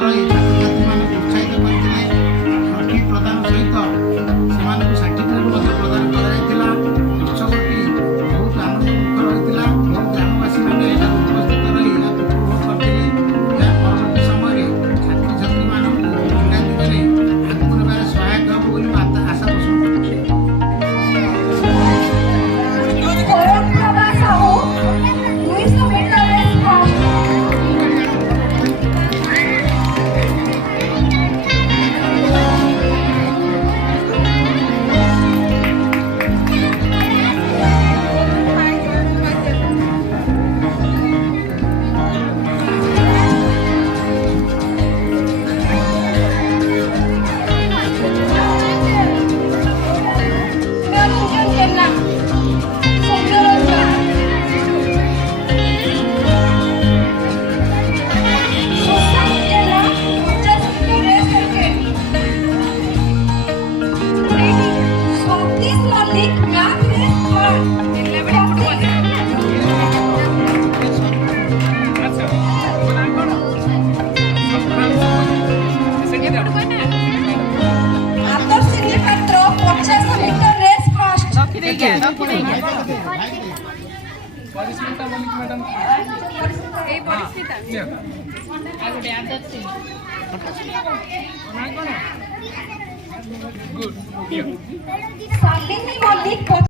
रही छात्र छात्री उत्साहित करते ट्रफी प्रदान सहित से सर्टिफिकेट प्रदान कराइला। उत्सवटी बहुत आनंदमुखर होता। बहुत ग्रामवासी मैंने उपस्थित रही उपभोग करते। या परवर्त समय छात्र छात्री मानक क्रीड़ा दिगरे आगे बढ़ार सहायक हम बोली आशा पोषण करुच्छे। Good.